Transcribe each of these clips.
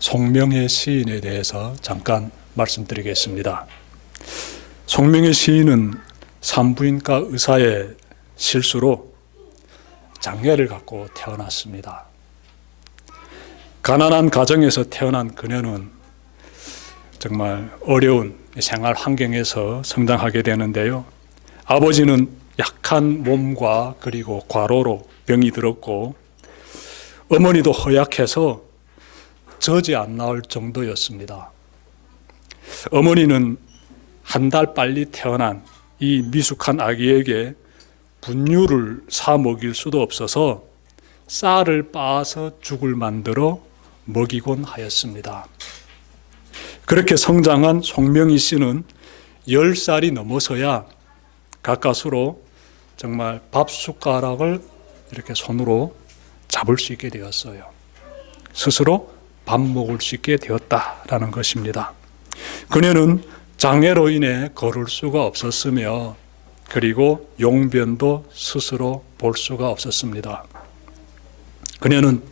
송명회 시인에 대해서 잠깐 말씀드리겠습니다. 송명회 시인은 산부인과 의사의 실수로 장애를 갖고 태어났습니다. 가난한 가정에서 태어난 그녀는 정말 어려운 생활 환경에서 성장하게 되는데요. 아버지는 약한 몸과 그리고 과로로 병이 들었고, 어머니도 허약해서 젖이 안 나올 정도였습니다. 어머니는 한 달 빨리 태어난 이 미숙한 아기에게 분유를 사 먹일 수도 없어서 쌀을 빻아서 죽을 만들어 먹이곤 하였습니다. 그렇게 성장한 송명희 씨는 10살이 넘어서야 가까스로 정말 밥 숟가락을 이렇게 손으로 잡을 수 있게 되었어요. 스스로 밥 먹을 수 있게 되었다라는 것입니다. 그녀는 장애로 인해 걸을 수가 없었으며, 그리고 용변도 스스로 볼 수가 없었습니다. 그녀는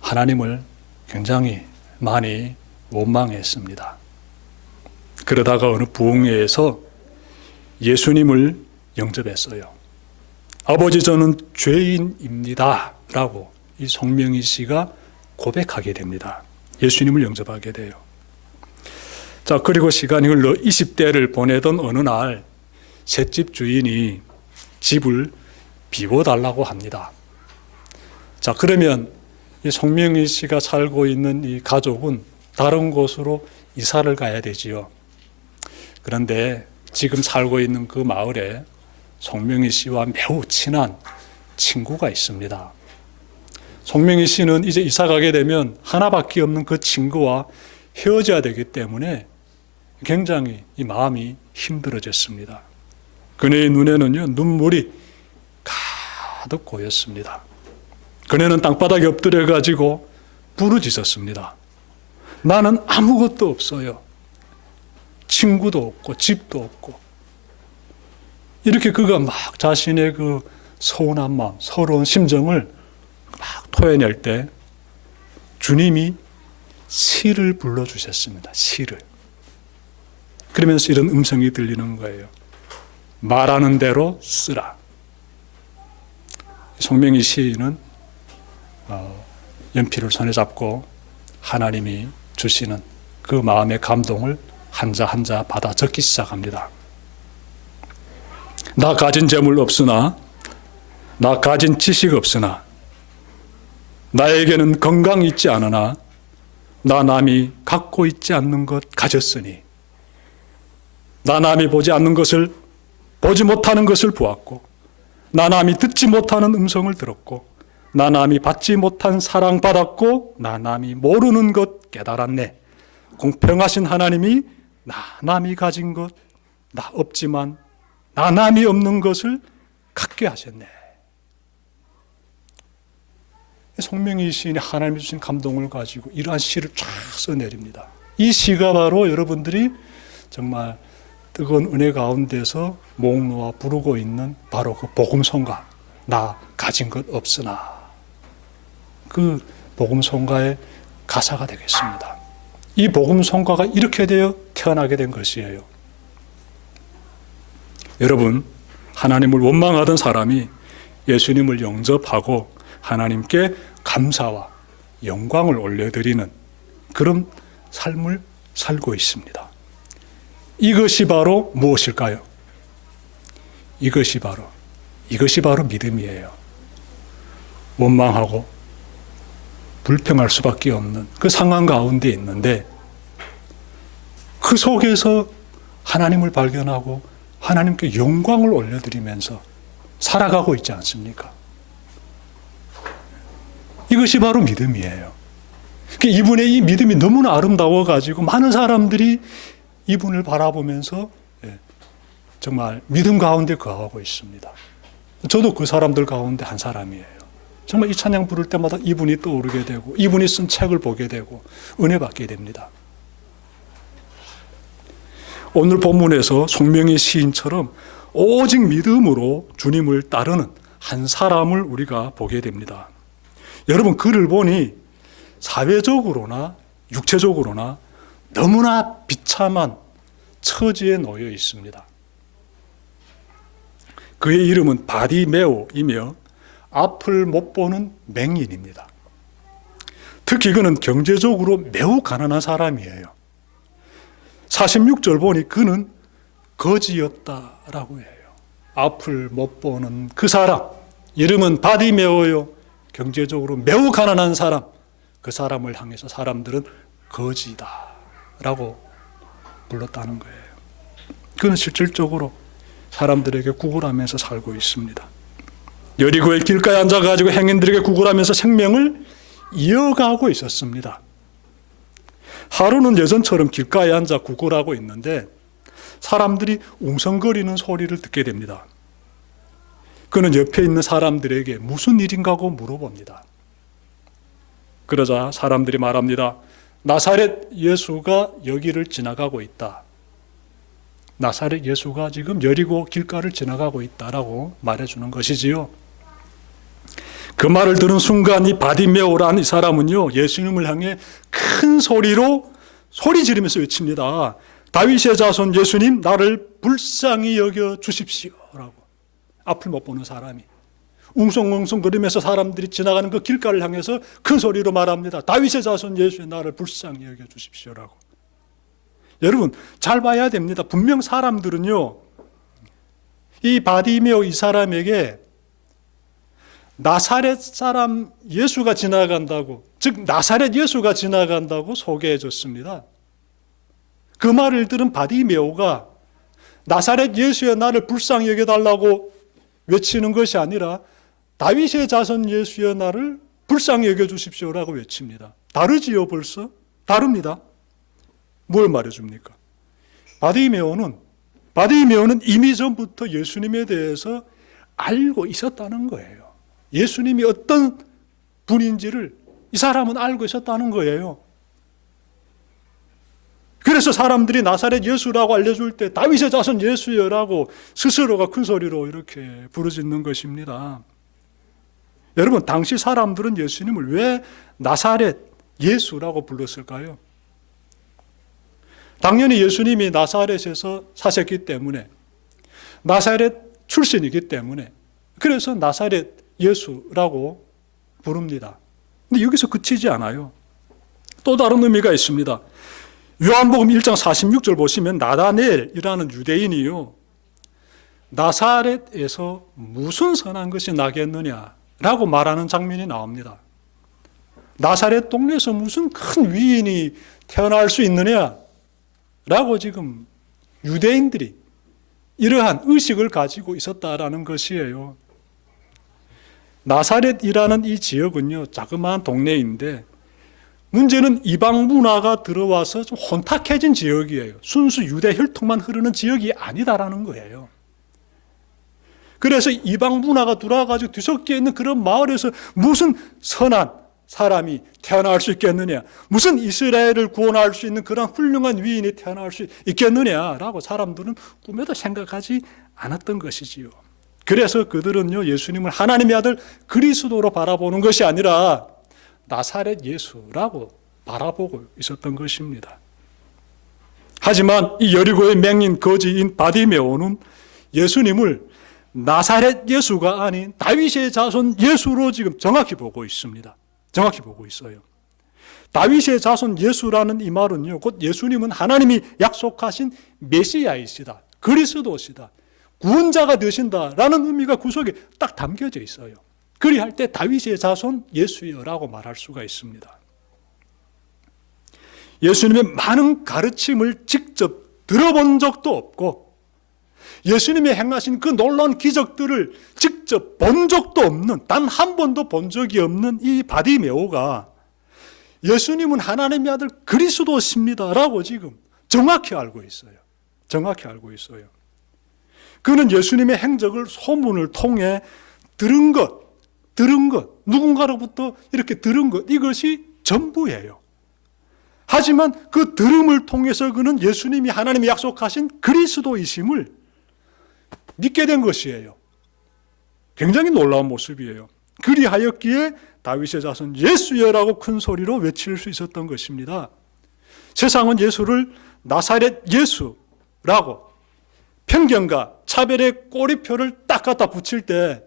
하나님을 굉장히 많이 원망했습니다. 그러다가 어느 부흥회에서 예수님을 영접했어요. 아버지, 저는 죄인입니다 라고 이 송명희 씨가 고백하게 됩니다. 예수님을 영접하게 돼요. 자, 그리고 시간이 흘러 20대를 보내던 어느 날 셋집 주인이 집을 비워달라고 합니다. 자, 그러면 이 송명희 씨가 살고 있는 이 가족은 다른 곳으로 이사를 가야 되지요. 그런데 지금 살고 있는 그 마을에 송명희 씨와 매우 친한 친구가 있습니다. 송명희 씨는 이제 이사 가게 되면 하나밖에 없는 그 친구와 헤어져야 되기 때문에 굉장히 이 마음이 힘들어졌습니다. 그녀의 눈에는요, 눈물이 가득 고였습니다. 그녀는 땅바닥에 엎드려 가지고 부르짖었습니다. 나는 아무것도 없어요. 친구도 없고 집도 없고. 이렇게 그가 막 자신의 그 서운한 마음, 서러운 심정을 막 토해낼 때 주님이 시를 불러주셨습니다. 시를. 그러면서 이런 음성이 들리는 거예요. 말하는 대로 쓰라. 송명희 시인은 연필을 손에 잡고 하나님이 주시는 그 마음의 감동을 한자 한자 받아 적기 시작합니다. 나 가진 재물 없으나, 나 가진 지식 없으나, 나에게는 건강이 있지 않으나, 나 남이 갖고 있지 않는 것 가졌으니, 나 남이 보지 않는 것을, 보지 못하는 것을 보았고, 나 남이 듣지 못하는 음성을 들었고, 나 남이 받지 못한 사랑 받았고, 나 남이 모르는 것 깨달았네. 공평하신 하나님이 나 남이 가진 것, 나 없지만 나 남이 없는 것을 갖게 하셨네. 송명희 시인이 하나님이 주신 감동을 가지고 이러한 시를 쫙 써내립니다. 이 시가 바로 여러분들이 정말 뜨거운 은혜 가운데서 목 놓아 부르고 있는 바로 그 복음성가, 나 가진 것 없으나, 그 복음성가의 가사가 되겠습니다. 이 복음성가가 이렇게 되어 태어나게 된 것이에요. 여러분, 하나님을 원망하던 사람이 예수님을 영접하고 하나님께 감사와 영광을 올려드리는 그런 삶을 살고 있습니다. 이것이 바로 무엇일까요? 이것이 바로 믿음이에요. 원망하고 불평할 수밖에 없는 그 상황 가운데 있는데, 그 속에서 하나님을 발견하고 하나님께 영광을 올려드리면서 살아가고 있지 않습니까? 이것이 바로 믿음이에요. 이분의 이 믿음이 너무나 아름다워가지고 많은 사람들이 이분을 바라보면서 정말 믿음 가운데 거하고 있습니다. 저도 그 사람들 가운데 한 사람이에요. 정말 이 찬양 부를 때마다 이분이 떠오르게 되고, 이분이 쓴 책을 보게 되고 은혜 받게 됩니다. 오늘 본문에서 송명희 시인처럼 오직 믿음으로 주님을 따르는 한 사람을 우리가 보게 됩니다. 여러분, 글을 보니 사회적으로나 육체적으로나 너무나 비참한 처지에 놓여 있습니다. 그의 이름은 바디메오이며 앞을 못 보는 맹인입니다. 특히 그는 경제적으로 매우 가난한 사람이에요. 46절 보니 그는 거지였다라고 해요. 앞을 못 보는 그 사람, 이름은 바디메오요. 경제적으로 매우 가난한 사람, 그 사람을 향해서 사람들은 거지다라고 불렀다는 거예요. 그는 실질적으로 사람들에게 구걸하면서 살고 있습니다. 여리고의 길가에 앉아가지고 행인들에게 구걸하면서 생명을 이어가고 있었습니다. 하루는 예전처럼 길가에 앉아 구걸하고 있는데 사람들이 웅성거리는 소리를 듣게 됩니다. 그는 옆에 있는 사람들에게 무슨 일인가 고 물어봅니다. 그러자 사람들이 말합니다. 나사렛 예수가 여기를 지나가고 있다. 나사렛 예수가 지금 여리고 길가를 지나가고 있다라고 말해주는 것이지요. 그 말을 들은 순간 이 바디메오라는 이 사람은요, 예수님을 향해 큰 소리로 소리 지르면서 외칩니다. 다윗의 자손 예수님, 나를 불쌍히 여겨 주십시오라고. 앞을 못 보는 사람이 웅성웅성거리면서 사람들이 지나가는 그 길가를 향해서 큰 소리로 말합니다. 다윗의 자손 예수님, 나를 불쌍히 여겨 주십시오라고. 여러분 잘 봐야 됩니다. 분명 사람들은요, 이 바디메오 이 사람에게 나사렛 사람 예수가 지나간다고, 즉 나사렛 예수가 지나간다고 소개해 줬습니다. 그 말을 들은 바디메오가 나사렛 예수여 나를 불쌍히 여겨달라고 외치는 것이 아니라 다윗의 자손 예수여 나를 불쌍히 여겨주십시오라고 외칩니다. 다르지요 벌써? 다릅니다. 뭘 말해줍니까? 바디메오는 이미 전부터 예수님에 대해서 알고 있었다는 거예요. 예수님이 어떤 분인지를 이 사람은 알고 있었다는 거예요. 그래서 사람들이 나사렛 예수라고 알려줄 때 다윗의 자손 예수여라고 스스로가 큰 소리로 이렇게 부르짖는 것입니다. 여러분 당시 사람들은 예수님을 왜 나사렛 예수라고 불렀을까요? 당연히 예수님이 나사렛에서 사셨기 때문에, 나사렛 출신이기 때문에, 그래서 나사렛 예수라고 부릅니다. 근데 여기서 그치지 않아요. 또 다른 의미가 있습니다. 요한복음 1장 46절 보시면 나다넬이라는 유대인이요, 나사렛에서 무슨 선한 것이 나겠느냐라고 말하는 장면이 나옵니다. 나사렛 동네에서 무슨 큰 위인이 태어날 수 있느냐라고 지금 유대인들이 이러한 의식을 가지고 있었다라는 것이에요. 나사렛이라는 이 지역은요, 자그마한 동네인데 문제는 이방 문화가 들어와서 좀 혼탁해진 지역이에요. 순수 유대 혈통만 흐르는 지역이 아니다라는 거예요. 그래서 이방 문화가 들어와가지고 뒤섞여 있는 그런 마을에서 무슨 선한 사람이 태어날 수 있겠느냐, 무슨 이스라엘을 구원할 수 있는 그런 훌륭한 위인이 태어날 수 있겠느냐라고 사람들은 꿈에도 생각하지 않았던 것이지요. 그래서 그들은요, 예수님을 하나님의 아들 그리스도로 바라보는 것이 아니라 나사렛 예수라고 바라보고 있었던 것입니다. 하지만 이 여리고의 맹인 거지인 바디메오는 예수님을 나사렛 예수가 아닌 다윗의 자손 예수로 지금 정확히 보고 있습니다. 정확히 보고 있어요. 다윗의 자손 예수라는 이 말은요, 곧 예수님은 하나님이 약속하신 메시아이시다, 그리스도시다, 구원자가 되신다라는 의미가 구석에 딱 담겨져 있어요. 그리할 때 다윗의 자손 예수여라고 말할 수가 있습니다. 예수님의 많은 가르침을 직접 들어본 적도 없고 예수님이 행하신 그 놀라운 기적들을 직접 본 적도 없는, 단 한 번도 본 적이 없는 이 바디메오가 예수님은 하나님의 아들 그리스도십니다라고 지금 정확히 알고 있어요. 정확히 알고 있어요. 그는 예수님의 행적을 소문을 통해 들은 것, 누군가로부터 이렇게 들은 것, 이것이 전부예요. 하지만 그 들음을 통해서 그는 예수님이 하나님이 약속하신 그리스도이심을 믿게 된 것이에요. 굉장히 놀라운 모습이에요. 그리하였기에 다윗의 자손 예수여라고 큰 소리로 외칠 수 있었던 것입니다. 세상은 예수를 나사렛 예수라고 편견과 차별의 꼬리표를 딱 갖다 붙일 때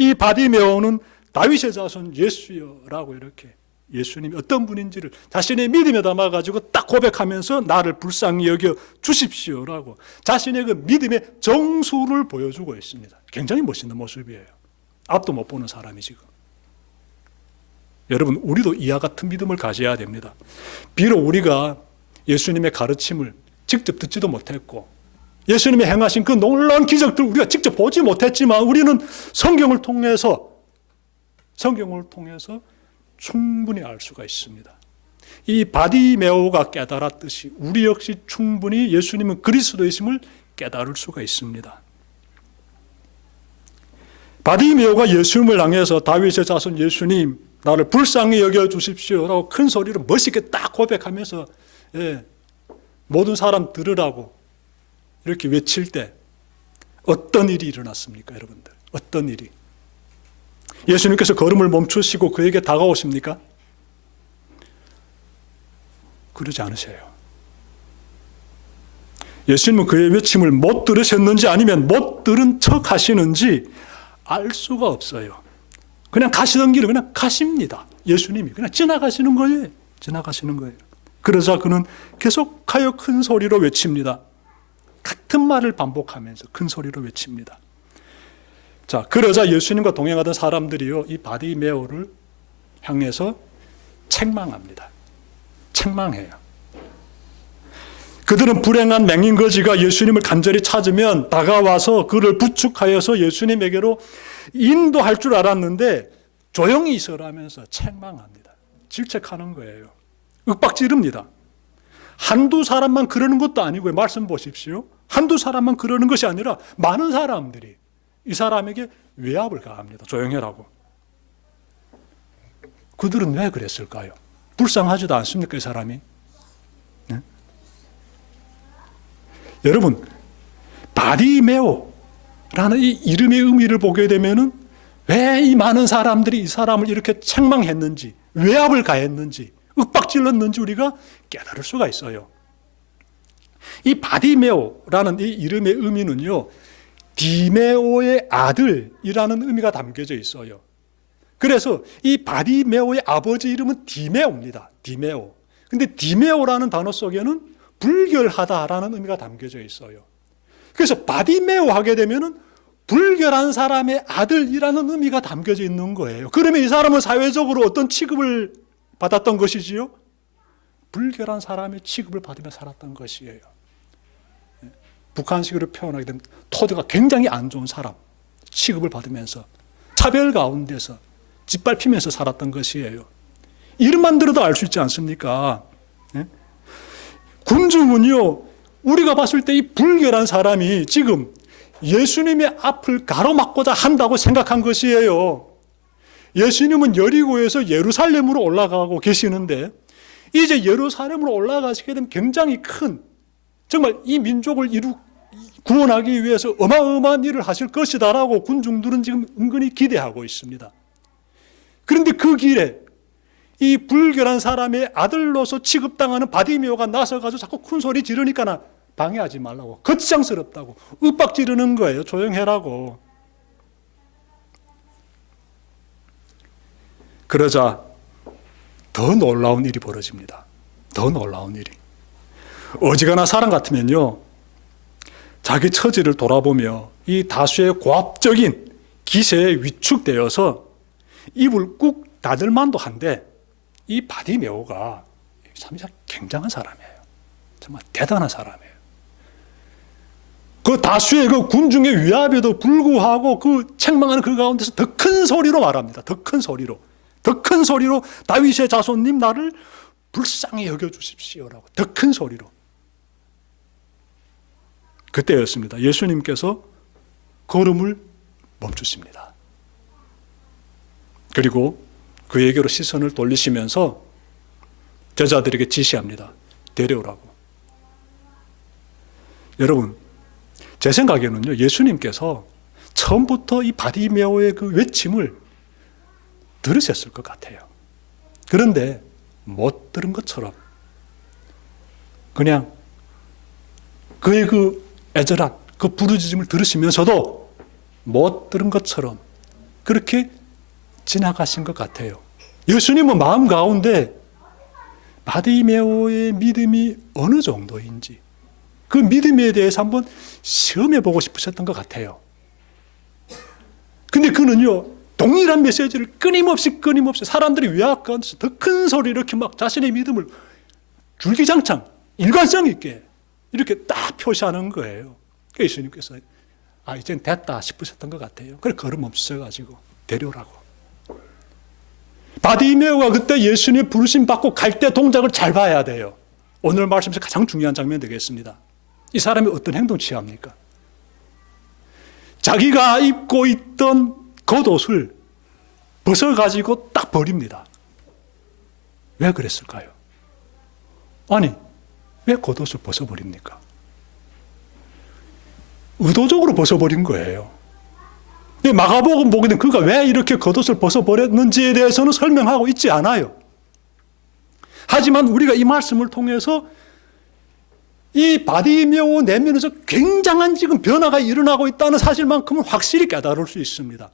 이 바디메오는 다윗의 자손 예수여라고 이렇게 예수님이 어떤 분인지를 자신의 믿음에 담아가지고 딱 고백하면서 나를 불쌍히 여겨 주십시오라고 자신의 그 믿음의 정수를 보여주고 있습니다. 굉장히 멋있는 모습이에요. 앞도 못 보는 사람이 지금. 여러분, 우리도 이와 같은 믿음을 가져야 됩니다. 비록 우리가 예수님의 가르침을 직접 듣지도 못했고 예수님이 행하신 그 놀라운 기적들 우리가 직접 보지 못했지만 우리는 성경을 통해서 충분히 알 수가 있습니다. 이 바디메오가 깨달았듯이 우리 역시 충분히 예수님은 그리스도이심을 깨달을 수가 있습니다. 바디메오가 예수님을 향해서 다윗의 자손 예수님 나를 불쌍히 여겨주십시오라고 큰 소리로 멋있게 딱 고백하면서 모든 사람 들으라고 이렇게 외칠 때 어떤 일이 일어났습니까, 여러분들? 어떤 일이? 예수님께서 걸음을 멈추시고 그에게 다가오십니까? 그러지 않으세요. 예수님은 그의 외침을 못 들으셨는지 아니면 못 들은 척 하시는지 알 수가 없어요. 그냥 가시던 길을 그냥 가십니다. 예수님이 그냥 지나가시는 거예요. 지나가시는 거예요. 그러자 그는 계속하여 큰 소리로 외칩니다. 같은 말을 반복하면서 큰 소리로 외칩니다. 자, 그러자 예수님과 동행하던 사람들이요, 이 바디메오를 향해서 책망합니다. 책망해요. 그들은 불행한 맹인거지가 예수님을 간절히 찾으면 다가와서 그를 부축하여서 예수님에게로 인도할 줄 알았는데 조용히 있으라면서 책망합니다. 질책하는 거예요. 윽박지릅니다. 한두 사람만 그러는 것도 아니고요. 말씀 보십시오. 한두 사람만 그러는 것이 아니라 많은 사람들이 이 사람에게 외압을 가합니다. 조용해라고. 그들은 왜 그랬을까요? 불쌍하지도 않습니까, 이 사람이? 네? 여러분, 바디메오라는 이 이름의 의미를 보게 되면은 왜 이 많은 사람들이 이 사람을 이렇게 책망했는지, 외압을 가했는지, 윽박질렀는지 우리가 깨달을 수가 있어요. 이 바디메오라는 이 이름의 의미는요, 디메오의 아들이라는 의미가 담겨져 있어요. 그래서 이 바디메오의 아버지 이름은 디메오입니다. 디메오. 근데 디메오라는 단어 속에는 불결하다라는 의미가 담겨져 있어요. 그래서 바디메오 하게 되면은 불결한 사람의 아들이라는 의미가 담겨져 있는 거예요. 그러면 이 사람은 사회적으로 어떤 취급을 받았던 것이지요? 불결한 사람의 취급을 받으며 살았던 것이에요. 북한식으로 표현하게 되면 토대가 굉장히 안 좋은 사람 취급을 받으면서 차별 가운데서 짓밟히면서 살았던 것이에요. 이름만 들어도 알 수 있지 않습니까? 군중은요, 우리가 봤을 때 이 불결한 사람이 지금 예수님의 앞을 가로막고자 한다고 생각한 것이에요. 예수님은 여리고에서 예루살렘으로 올라가고 계시는데 이제 예루살렘으로 올라가시게 되면 굉장히 큰, 정말 이 민족을 구원하기 위해서 어마어마한 일을 하실 것이다라고 군중들은 지금 은근히 기대하고 있습니다. 그런데 그 길에 이 불결한 사람의 아들로서 취급당하는 바디메오가 나서가지고 자꾸 큰 소리 지르니까 방해하지 말라고, 거창스럽다고 윽박 지르는 거예요. 조용해라고. 그러자 더 놀라운 일이 벌어집니다. 더 놀라운 일이. 어지간한 사람 같으면요, 자기 처지를 돌아보며 이 다수의 고압적인 기세에 위축되어서 입을 꾹 닫을 만도 한데 이 바디메오가 참 굉장한 사람이에요. 정말 대단한 사람이에요. 그 다수의 그 군중의 위압에도 불구하고 그 책망하는 그 가운데서 더 큰 소리로 말합니다. 더 큰 소리로. 더 큰 소리로 다윗의 자손님 나를 불쌍히 여겨주십시오라고 더 큰 소리로. 그때였습니다. 예수님께서 걸음을 멈추십니다. 그리고 그에게로 시선을 돌리시면서 제자들에게 지시합니다. 데려오라고. 여러분, 제 생각에는요, 예수님께서 처음부터 이 바디메오의 그 외침을 들으셨을 것 같아요. 그런데 못 들은 것처럼 그냥 그의 그 애절한 그 부르짖음을 들으시면서도 못 들은 것처럼 그렇게 지나가신 것 같아요. 예수님은 마음 가운데 바디메오의 믿음이 어느 정도인지 그 믿음에 대해서 한번 시험해 보고 싶으셨던 것 같아요. 근데 그는요, 동일한 메시지를 끊임없이 사람들이 외압가운데서 더 큰 소리 이렇게 막 자신의 믿음을 줄기장창 일관성 있게 이렇게 딱 표시하는 거예요. 예수님께서 이젠 됐다 싶으셨던 것 같아요. 그래 걸음 멈추셔가지고 데려오라고. 바디메오가 그때 예수님 부르심 받고 갈 때 동작을 잘 봐야 돼요. 오늘 말씀에서 가장 중요한 장면 되겠습니다. 이 사람이 어떤 행동 취합니까? 자기가 입고 있던 겉옷을 벗어가지고 딱 버립니다. 왜 그랬을까요? 아니, 왜 겉옷을 벗어버립니까? 의도적으로 벗어버린 거예요. 마가복음 보게 되면 그가 왜 이렇게 겉옷을 벗어버렸는지에 대해서는 설명하고 있지 않아요. 하지만 우리가 이 말씀을 통해서 이 바디메오 내면에서 굉장한 지금 변화가 일어나고 있다는 사실만큼은 확실히 깨달을 수 있습니다.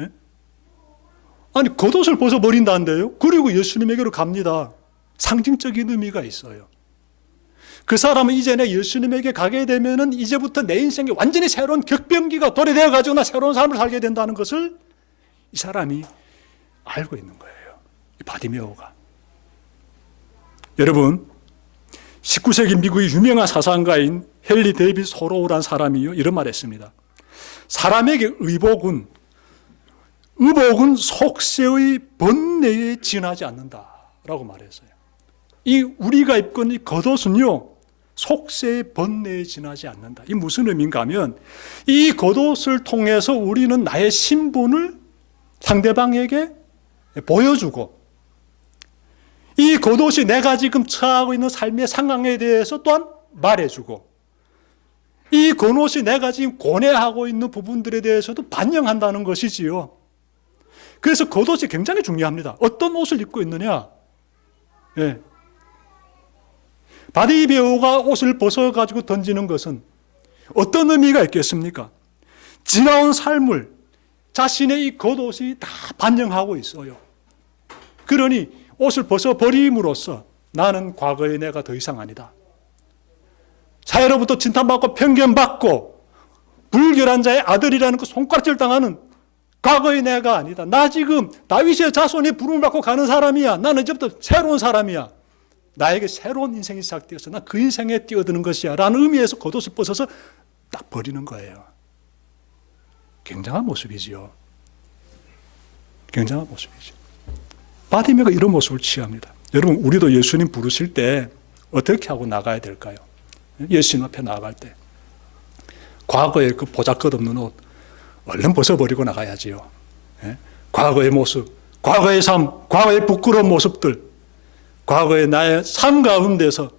예? 아니 겉옷을 벗어버린다는데요. 그리고 예수님에게로 갑니다. 상징적인 의미가 있어요. 그 사람은 이제는 예수님에게 가게 되면은 이제부터 내 인생에 완전히 새로운 격변기가 도래되어 가지고 나 새로운 삶을 살게 된다는 것을 이 사람이 알고 있는 거예요. 이 바디메오가. 여러분, 19세기 미국의 유명한 사상가인 헨리 데이빗 소로우라는 사람이요 이런 말을 했습니다. 사람에게 의복은 속세의 번뇌에 지나지 않는다라고 말했어요. 이 우리가 입고 있는 이 겉옷은요 속세의 번뇌에 지나지 않는다. 이 무슨 의미인가 하면 이 겉옷을 통해서 우리는 나의 신분을 상대방에게 보여주고 이 겉옷이 내가 지금 처하고 있는 삶의 상황에 대해서 또한 말해주고 이 겉옷이 내가 지금 고뇌하고 있는 부분들에 대해서도 반영한다는 것이지요. 그래서 겉옷이 굉장히 중요합니다. 어떤 옷을 입고 있느냐. 예. 바디메오가 옷을 벗어가지고 던지는 것은 어떤 의미가 있겠습니까? 지나온 삶을 자신의 이 겉옷이 다 반영하고 있어요. 그러니 옷을 벗어버림으로써 나는 과거의 내가 더 이상 아니다. 사회로부터 진탄받고 편견받고 불결한 자의 아들이라는 그 손가락질 당하는 과거의 내가 아니다. 나 지금 다윗의 자손이 부름을 받고 가는 사람이야. 나는 이제부터 새로운 사람이야. 나에게 새로운 인생이 시작되어서 나 그 인생에 뛰어드는 것이야 라는 의미에서 겉옷을 벗어서 딱 버리는 거예요. 굉장한 모습이지요. 굉장한 모습이죠. 바디메오가 이런 모습을 취합니다. 여러분 우리도 예수님 부르실 때 어떻게 하고 나가야 될까요? 예수님 앞에 나갈 때 과거의 그 보잘것없는 옷 얼른 벗어버리고 나가야지요. 과거의 모습, 과거의 삶, 과거의 부끄러운 모습들, 과거의 나의 삶 가운데서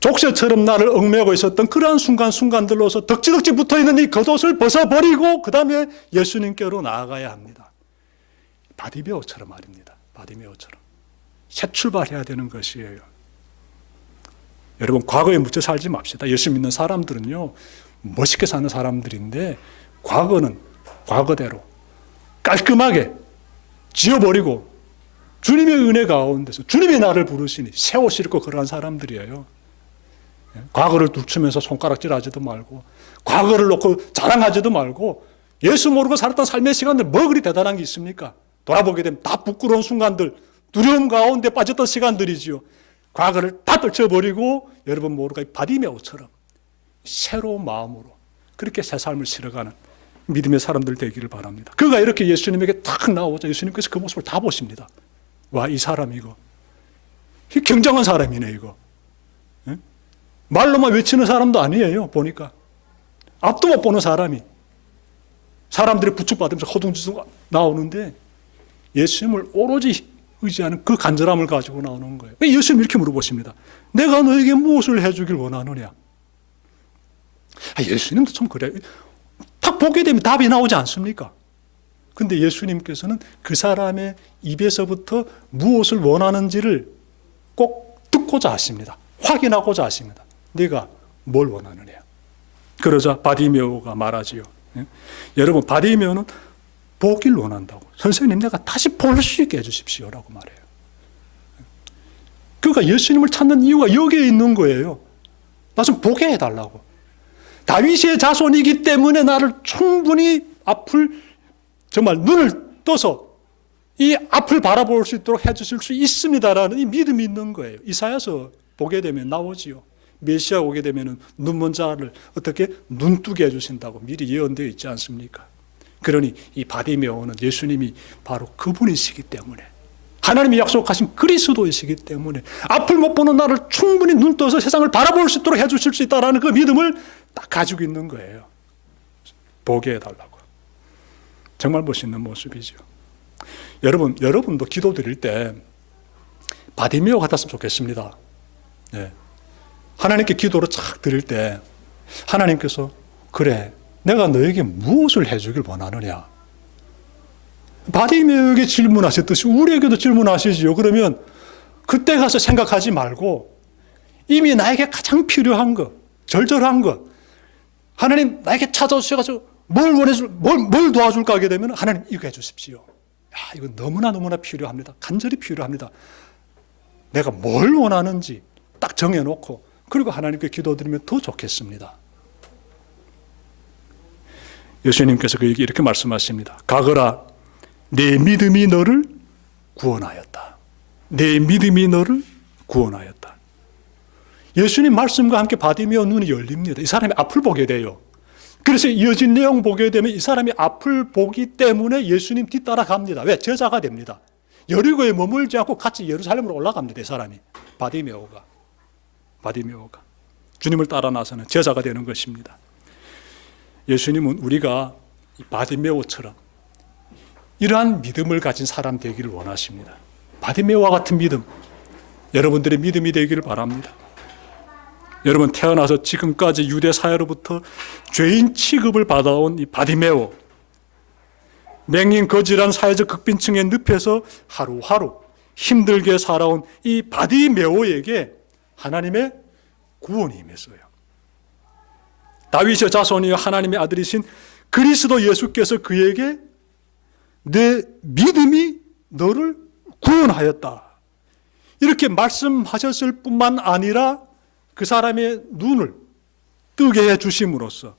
족쇄처럼 나를 얽매고 있었던 그러한 순간순간들로서 덕지덕지 붙어있는 이 겉옷을 벗어버리고 그 다음에 예수님께로 나아가야 합니다. 바디메오처럼 말입니다. 바디메오처럼. 새 출발해야 되는 것이에요. 여러분 과거에 묻혀 살지 맙시다. 예수 믿는 사람들은요 멋있게 사는 사람들인데 과거는 과거대로 깔끔하게 지워버리고 주님의 은혜 가운데서 주님이 나를 부르시니 새 옷을 입고 걸어간 사람들이에요. 과거를 둘치면서 손가락질하지도 말고 과거를 놓고 자랑하지도 말고 예수 모르고 살았던 삶의 시간들 뭐 그리 대단한 게 있습니까? 돌아보게 되면 다 부끄러운 순간들, 두려움 가운데 빠졌던 시간들이지요. 과거를 다 떨쳐버리고 여러분 모르고 바디메오처럼 새로운 마음으로 그렇게 새 삶을 실어가는 믿음의 사람들 되기를 바랍니다. 그가 이렇게 예수님에게 딱 나오자 예수님께서 그 모습을 다 보십니다. 와, 이 사람 이거 굉장한 사람이네 이거. 말로만 외치는 사람도 아니에요. 보니까 앞도 못 보는 사람이 사람들이 부축받으면서 허둥지둥 나오는데 예수님을 오로지 의지하는 그 간절함을 가지고 나오는 거예요. 예수님 이렇게 물어보십니다. 내가 너에게 무엇을 해주길 원하느냐? 예수님도 참 그래요. 딱 보게 되면 답이 나오지 않습니까? 근데 예수님께서는 그 사람의 입에서부터 무엇을 원하는지를 꼭 듣고자 하십니다. 확인하고자 하십니다. 네가 뭘 원하느냐. 그러자 바디메오가 말하지요. 여러분, 바디메오는 보기를 원한다고. 선생님, 내가 다시 볼 수 있게 해주십시오라고 말해요. 그러니까 예수님을 찾는 이유가 여기에 있는 거예요. 나 좀 보게 해달라고. 다윗의 자손이기 때문에 나를 충분히 앞을, 정말 눈을 떠서 이 앞을 바라볼 수 있도록 해주실 수 있습니다라는 이 믿음이 있는 거예요. 이사야서 보게 되면 나오지요. 메시아 오게 되면 눈먼 자를 어떻게 눈뜨게 해주신다고 미리 예언되어 있지 않습니까? 그러니 이 바디메오는 예수님이 바로 그분이시기 때문에, 하나님이 약속하신 그리스도이시기 때문에 앞을 못 보는 나를 충분히 눈 떠서 세상을 바라볼 수 있도록 해주실 수 있다는 그 믿음을 딱 가지고 있는 거예요. 보게 해달라고. 정말 멋있는 모습이죠. 여러분도 기도 드릴 때 바디메오 같았으면 좋겠습니다. 네. 하나님께 기도를 착 드릴 때 하나님께서 그래, 내가 너에게 무엇을 해주길 원하느냐. 바디메오에게 질문하셨듯이 우리에게도 질문하시지요. 그러면 그때 가서 생각하지 말고 이미 나에게 가장 필요한 것, 절절한 것, 하나님 나에게 찾아오셔가지고 뭘 도와줄까 하게 되면 하나님 이거 해주십시오. 야, 이거 너무나 필요합니다. 간절히 필요합니다. 내가 뭘 원하는지 딱 정해놓고 그리고 하나님께 기도드리면 더 좋겠습니다. 예수님께서 그에게 이렇게 말씀하십니다. 가거라, 내 믿음이 너를 구원하였다. 내 믿음이 너를 구원하였다. 예수님 말씀과 함께 바디메오 눈이 열립니다. 이 사람이 앞을 보게 돼요. 그래서 이어진 내용 보게 되면 이 사람이 앞을 보기 때문에 예수님 뒤따라 갑니다. 왜? 제자가 됩니다. 여리고에 머물지 않고 같이 예루살렘으로 올라갑니다. 이 사람이. 바디메오가 주님을 따라 나서는 제자가 되는 것입니다. 예수님은 우리가 바디메오처럼 이러한 믿음을 가진 사람 되기를 원하십니다. 바디메오와 같은 믿음, 여러분들의 믿음이 되기를 바랍니다. 여러분, 태어나서 지금까지 유대 사회로부터 죄인 취급을 받아온 이 바디메오, 맹인 거지란 사회적 극빈층의 늪에서 하루하루 힘들게 살아온 이 바디메오에게 하나님의 구원이 임했어요. 다윗의 자손이여 하나님의 아들이신 그리스도 예수께서 그에게 내 믿음이 너를 구원하였다, 이렇게 말씀하셨을 뿐만 아니라 그 사람의 눈을 뜨게 해주심으로써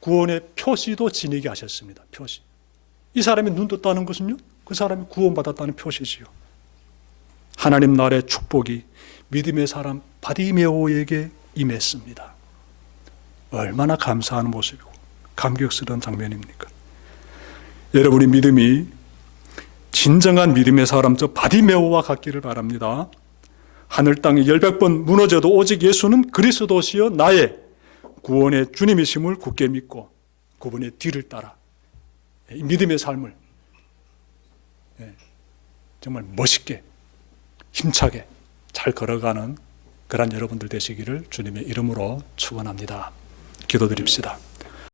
구원의 표시도 지니게 하셨습니다. 표시. 이 사람이 눈 떴다는 것은요, 그 사람이 구원받았다는 표시지요. 하나님 나라의 축복이 믿음의 사람 바디메오에게 임했습니다. 얼마나 감사한 모습이고 감격스러운 장면입니까? 여러분의 믿음이 진정한 믿음의 사람 저 바디메오와 같기를 바랍니다. 하늘 땅이 10번 무너져도 오직 예수는 그리스도시여 나의 구원의 주님이심을 굳게 믿고 그분의 뒤를 따라 이 믿음의 삶을 정말 멋있게 힘차게 잘 걸어가는 그런 여러분들 되시기를 주님의 이름으로 축원합니다. 기도드립시다.